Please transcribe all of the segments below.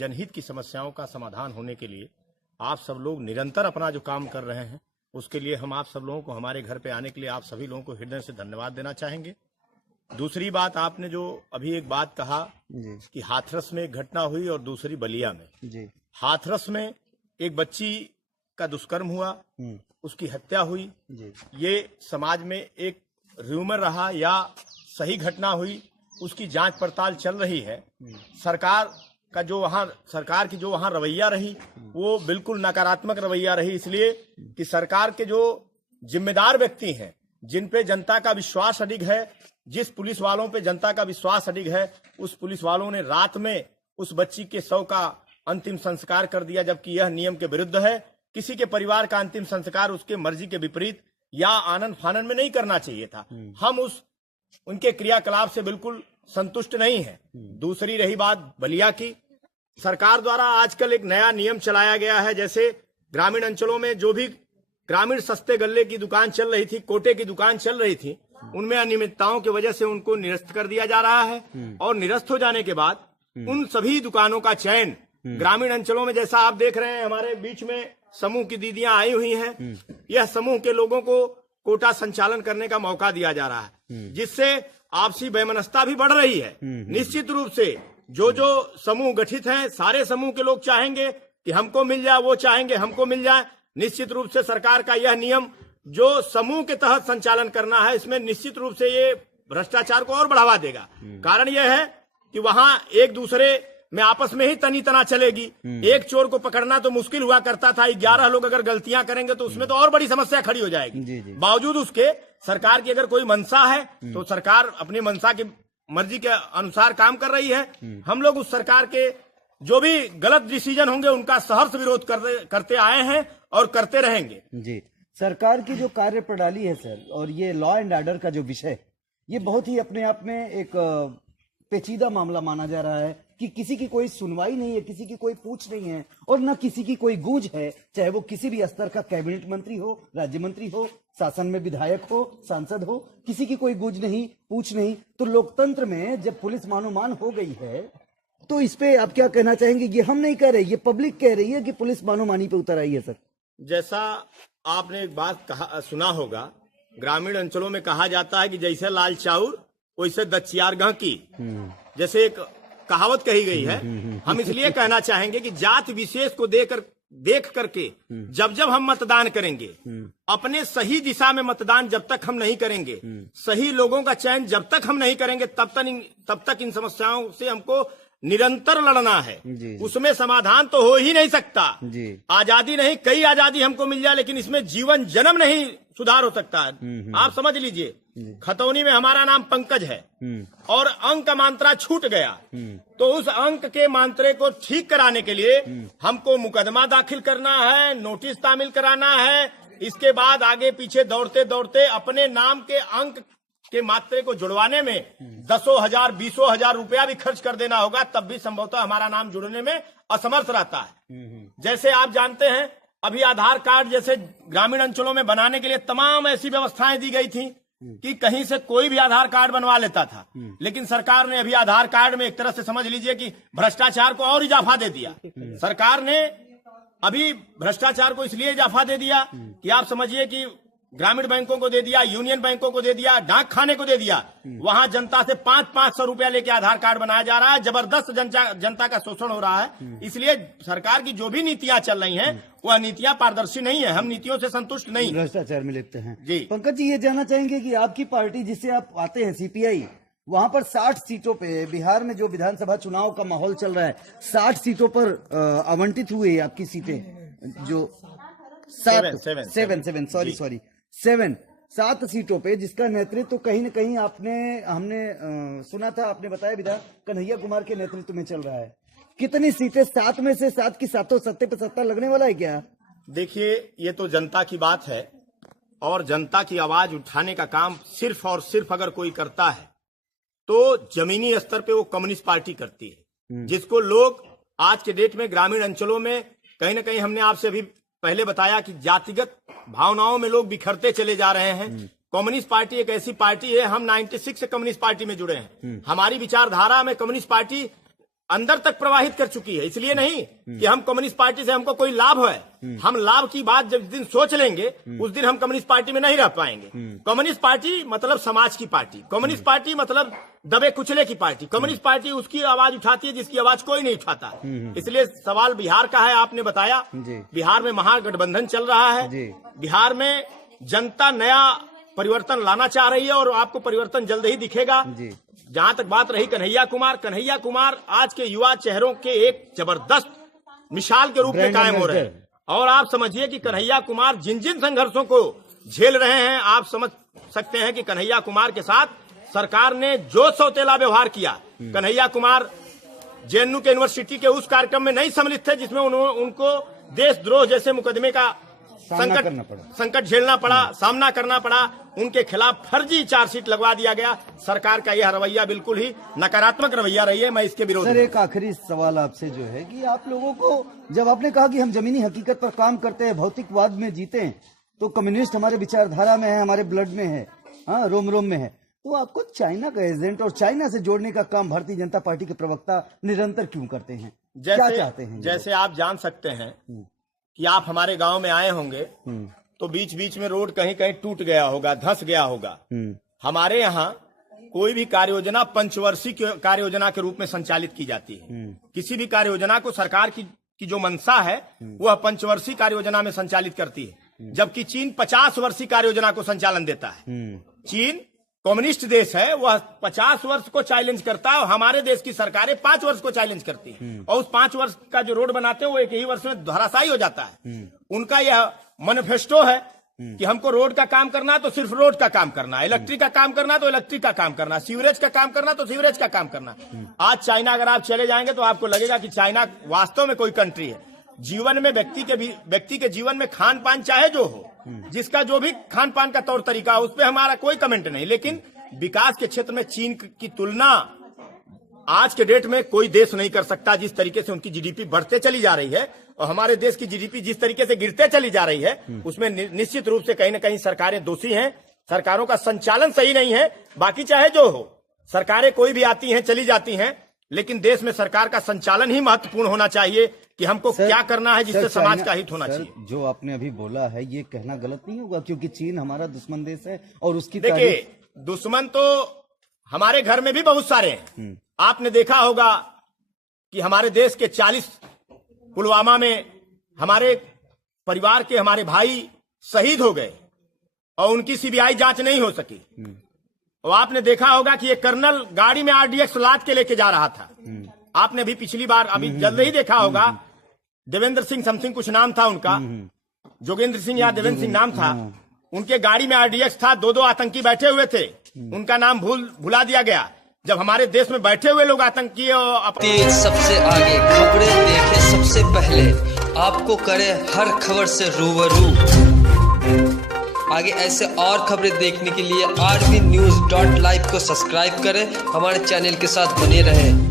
जनहित की समस्याओं का समाधान होने के लिए आप सब लोग निरंतर अपना जो काम कर रहे हैं, उसके लिए हम आप सब लोगों को हमारे घर पे आने के लिए आप सभी लोगों को हृदय से धन्यवाद देना चाहेंगे। दूसरी बात, आपने जो अभी एक बात कहा कि हाथरस में एक घटना हुई और दूसरी बलिया में। हाथरस में एक बच्ची का दुष्कर्म हुआ, उसकी हत्या हुई। ये समाज में एक र्यूमर रहा या सही घटना हुई, उसकी जांच पड़ताल चल रही है। सरकार की जो वहां रवैया रही वो बिल्कुल नकारात्मक रवैया रही, इसलिए कि सरकार के जो जिम्मेदार व्यक्ति हैं, जिन पे जनता का विश्वास अडिग है, जिस पुलिस वालों पे जनता का विश्वास अडिग है, उस पुलिस वालों ने रात में उस बच्ची के शव का अंतिम संस्कार कर दिया, जबकि यह नियम के विरुद्ध है। किसी के परिवार का अंतिम संस्कार उसके मर्जी के विपरीत या आनन फानन में नहीं करना चाहिए था। हम उनके क्रियाकलाप से बिल्कुल संतुष्ट नहीं है। दूसरी रही बात बलिया की, सरकार द्वारा आजकल एक नया नियम चलाया गया है। जैसे ग्रामीण अंचलों में जो भी ग्रामीण सस्ते गल्ले की दुकान चल रही थी, कोटे की दुकान चल रही थी, उनमें अनियमितताओं की वजह से उनको निरस्त कर दिया जा रहा है। और निरस्त हो जाने के बाद उन सभी दुकानों का चयन ग्रामीण अंचलों में, जैसा आप देख रहे हैं हमारे बीच में समूह की दीदियां आई हुई हैं, यह समूह के लोगों को कोटा संचालन करने का मौका दिया जा रहा है, जिससे आपसी वैमनस्यता भी बढ़ रही है। निश्चित रूप से जो जो समूह गठित हैं, सारे समूह के लोग चाहेंगे कि हमको मिल जाए, वो चाहेंगे हमको मिल जाए। निश्चित रूप से सरकार का यह नियम जो समूह के तहत संचालन करना है, इसमें निश्चित रूप से ये भ्रष्टाचार को और बढ़ावा देगा। कारण यह है कि वहां एक दूसरे में आपस में ही तनी तना चलेगी। एक चोर को पकड़ना तो मुश्किल हुआ करता था, 11 लोग अगर गलतियां करेंगे तो उसमें तो और बड़ी समस्या खड़ी हो जाएगी। बावजूद उसके सरकार की अगर कोई मंशा है तो सरकार अपनी मंशा की मर्जी के अनुसार काम कर रही है। हम लोग उस सरकार के जो भी गलत डिसीजन होंगे उनका सहर्ष विरोध करते आए हैं और करते रहेंगे। जी, सरकार की जो कार्य प्रणाली है सर, और ये लॉ एंड ऑर्डर का जो विषय, ये बहुत ही अपने आप में एक पेचीदा मामला माना जा रहा है कि किसी की कोई सुनवाई नहीं है, किसी की कोई पूछ नहीं है और न किसी की कोई गूंज है, चाहे वो किसी भी स्तर का कैबिनेट मंत्री हो, राज्य मंत्री हो, शासन में विधायक हो, सांसद हो, किसी की कोई गूंज नहीं, पूछ नहीं। तो लोकतंत्र में जब पुलिस मानोमान हो गई है तो इस पे आप क्या कहना चाहेंगे? ये हम नहीं कह रहे, ये पब्लिक कह रही है कि पुलिस मानोमानी पे उतर आई है सर। जैसा आपने एक बात सुना होगा, ग्रामीण अंचलों में कहा जाता है कि जैसे लाल चाउर वैसे दचियार गांकी, जैसे एक कहावत कही गई है। हम इसलिए कहना चाहेंगे कि जात विशेष को देख करके जब जब हम मतदान करेंगे, अपने सही दिशा में मतदान जब तक हम नहीं करेंगे, सही लोगों का चयन जब तक हम नहीं करेंगे, तब तक इन समस्याओं से हमको निरंतर लड़ना है। उसमें समाधान तो हो ही नहीं सकता। आजादी नहीं, कई आजादी हमको मिल जाए, लेकिन इसमें जीवन जन्म नहीं सुधार हो सकता है। आप समझ लीजिए, खतौनी में हमारा नाम पंकज है और अंक का मात्रा छूट गया, तो उस अंक के मात्रे को ठीक कराने के लिए हमको मुकदमा दाखिल करना है, नोटिस तामील कराना है। इसके बाद आगे पीछे दौड़ते दौड़ते अपने नाम के अंक के मात्रे को जुड़वाने में 10,000 20,000 रुपया भी खर्च कर देना होगा, तब भी संभवतः हमारा नाम जुड़ने में असमर्थ रहता है। जैसे आप जानते हैं, अभी आधार कार्ड जैसे ग्रामीण अंचलों में बनाने के लिए तमाम ऐसी व्यवस्थाएं दी गई थी कि कहीं से कोई भी आधार कार्ड बनवा लेता था, लेकिन सरकार ने अभी आधार कार्ड में एक तरह से समझ लीजिए कि भ्रष्टाचार को और इजाफा दे दिया। सरकार ने अभी भ्रष्टाचार को इसलिए इजाफा दे दिया कि आप समझिए कि ग्रामीण बैंकों को दे दिया, यूनियन बैंकों को दे दिया, डाक खाने को दे दिया। वहां जनता से 500 रुपया लेके आधार कार्ड बनाया जा रहा है। जबरदस्त जनता का शोषण हो रहा है। इसलिए सरकार की जो भी नीतियां चल रही हैं, वह नीतियां पारदर्शी नहीं है। हम नीतियों से संतुष्ट नहीं, भ्रष्टाचार में लिप्त हैं। जी पंकज जी, ये जानना चाहेंगे कि आपकी पार्टी जिससे आप आते हैं, सीपीआई, वहां पर 60 सीटों पे, बिहार में जो विधानसभा चुनाव का माहौल चल रहा है, 60 सीटों पर आवंटित हुए आपकी सीटें, जो 7 सीटों पे, जिसका नेतृत्व कहीं न कहीं हमने सुना था, आपने बताया विधायक कन्हैया कुमार के नेतृत्व में चल रहा है। कितनी सीटें? 7 में से 7 की सातों सत्ते पे सत्ता लगने वाला है क्या? देखिए, ये तो जनता की बात है और जनता की आवाज उठाने का काम सिर्फ और सिर्फ अगर कोई करता है तो जमीनी स्तर पे वो कम्युनिस्ट पार्टी करती है, जिसको लोग आज के डेट में ग्रामीण अंचलों में कहीं ना कहीं, हमने आपसे अभी पहले बताया कि जातिगत भावनाओं में लोग बिखरते चले जा रहे हैं। कम्युनिस्ट पार्टी एक ऐसी पार्टी है, हम 96 से कम्युनिस्ट पार्टी में जुड़े हैं। हमारी विचारधारा में कम्युनिस्ट पार्टी अंदर तक प्रवाहित कर चुकी है। इसलिए नहीं कि हम कम्युनिस्ट पार्टी से हमको कोई लाभ है, हम लाभ की बात जब दिन सोच लेंगे उस दिन हम कम्युनिस्ट पार्टी में नहीं रह पाएंगे। कम्युनिस्ट पार्टी मतलब समाज की पार्टी, कम्युनिस्ट पार्टी मतलब दबे कुचले की पार्टी, कम्युनिस्ट पार्टी उसकी आवाज उठाती है जिसकी आवाज कोई नहीं उठाता। इसलिए सवाल बिहार का है, आपने बताया बिहार में महागठबंधन चल रहा है, बिहार में जनता नया परिवर्तन लाना चाह रही है और आपको परिवर्तन जल्द ही दिखेगा। जहां तक बात रही कन्हैया कुमार आज के युवा चेहरों के एक जबरदस्त मिसाल के रूप में कायम हो रहे हैं। और आप समझिए कि कन्हैया कुमार जिन जिन संघर्षों को झेल रहे हैं, आप समझ सकते हैं कि कन्हैया कुमार के साथ सरकार ने जो सौतेला व्यवहार किया। कन्हैया कुमार जेएनयू के यूनिवर्सिटी के उस कार्यक्रम में नहीं सम्मिलित थे जिसमें उनको देशद्रोह जैसे मुकदमे का संकट झेलना पड़ा, सामना करना पड़ा। उनके खिलाफ फर्जी चार्जशीट लगवा दिया गया। सरकार का यह रवैया बिल्कुल ही नकारात्मक रवैया रही है, मैं इसके विरोध सर एक आखिरी सवाल आपसे जो है कि आप लोगों को जब आपने कहा कि हम जमीनी हकीकत पर काम करते हैं, भौतिकवाद में जीते हैं, तो कम्युनिस्ट हमारे विचारधारा में है, हमारे ब्लड में है, हाँ रोम रोम में है, तो आपको चाइना का एजेंट और चाइना से जोड़ने का काम भारतीय जनता पार्टी के प्रवक्ता निरंतर क्यों करते हैं? क्या चाहते हैं? जैसे आप जान सकते हैं कि आप हमारे गांव में आए होंगे तो बीच बीच में रोड कहीं कहीं टूट गया होगा, धंस गया होगा। हमारे यहाँ कोई भी कार्य योजना पंचवर्षीय कार्य योजना के रूप में संचालित की जाती है। किसी भी कार्य योजना को सरकार की जो मंशा है वह पंचवर्षीय कार्य योजना में संचालित करती है, जबकि चीन 50 वर्षीय कार्य योजना को संचालन देता है। चीन कम्युनिस्ट देश है, वह 50 वर्ष को चैलेंज करता है और हमारे देश की सरकारें 5 वर्ष को चैलेंज करती है और उस 5 वर्ष का जो रोड बनाते हैं वो एक ही वर्ष में धराशायी हो जाता है। उनका यह मैनिफेस्टो है कि हमको रोड का काम करना है तो सिर्फ रोड का काम करना है, इलेक्ट्रिक का काम करना है तो इलेक्ट्रिक का काम करना है, सीवरेज का काम करना है तो सीवरेज का काम करना है। आज चाइना अगर आप चले जाएंगे तो आपको लगेगा कि चाइना वास्तव में कोई कंट्री है। जीवन में व्यक्ति के जीवन में खान पान चाहे जो हो, जिसका जो भी खान पान का तौर तरीका हो, उस पर हमारा कोई कमेंट नहीं, लेकिन विकास के क्षेत्र में चीन की तुलना आज के डेट में कोई देश नहीं कर सकता। जिस तरीके से उनकी जीडीपी बढ़ते चली जा रही है और हमारे देश की जीडीपी जिस तरीके से गिरते चली जा रही है, उसमें निश्चित रूप से कहीं न कहीं सरकारें दोषी हैं, सरकारों का संचालन सही नहीं है। बाकी चाहे जो हो, सरकारें कोई भी आती हैं चली जाती हैं, लेकिन देश में सरकार का संचालन ही महत्वपूर्ण होना चाहिए कि हमको क्या करना है जिससे समाज का हित होना चाहिए। जो आपने अभी बोला है ये कहना गलत नहीं होगा, क्योंकि चीन हमारा दुश्मन देश है और उसकी देखिए दुश्मन तो हमारे घर में भी बहुत सारे हैं। आपने देखा होगा कि हमारे देश के 40 पुलवामा में हमारे परिवार के हमारे भाई शहीद हो गए और उनकी सीबीआई जांच नहीं हो सकी। और आपने देखा होगा कि एक कर्नल गाड़ी में आरडीएक्स लाद के लेके जा रहा था। आपने भी पिछली बार अभी जल्द ही देखा होगा, देवेंद्र सिंह समथिंग कुछ नाम था उनका, जोगेंद्र सिंह या देवेंद्र सिंह नाम था, उनके गाड़ी में आरडीएक्स था, 2 आतंकी बैठे हुए थे, उनका नाम भुला दिया गया। जब हमारे देश में बैठे हुए लोग आतंकी सबसे आगे खबरें देखे सबसे पहले, आपको करे हर खबर से रूबरू। आगे ऐसे और खबरें देखने के लिए rvnews.live को सब्सक्राइब करें, हमारे चैनल के साथ बने रहें।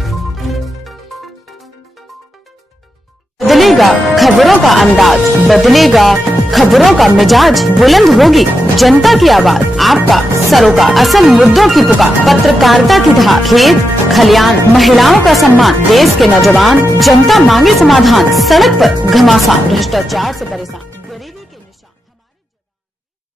बदलेगा खबरों का अंदाज, बदलेगा खबरों का मिजाज, बुलंद होगी जनता की आवाज, आपका सरोकार, असल मुद्दों की पुकार, पत्रकारिता की धार, खेत खलियान, महिलाओं का सम्मान, देश के नौजवान, जनता मांगे समाधान, सड़क पर घमासान, भ्रष्टाचार से परेशान।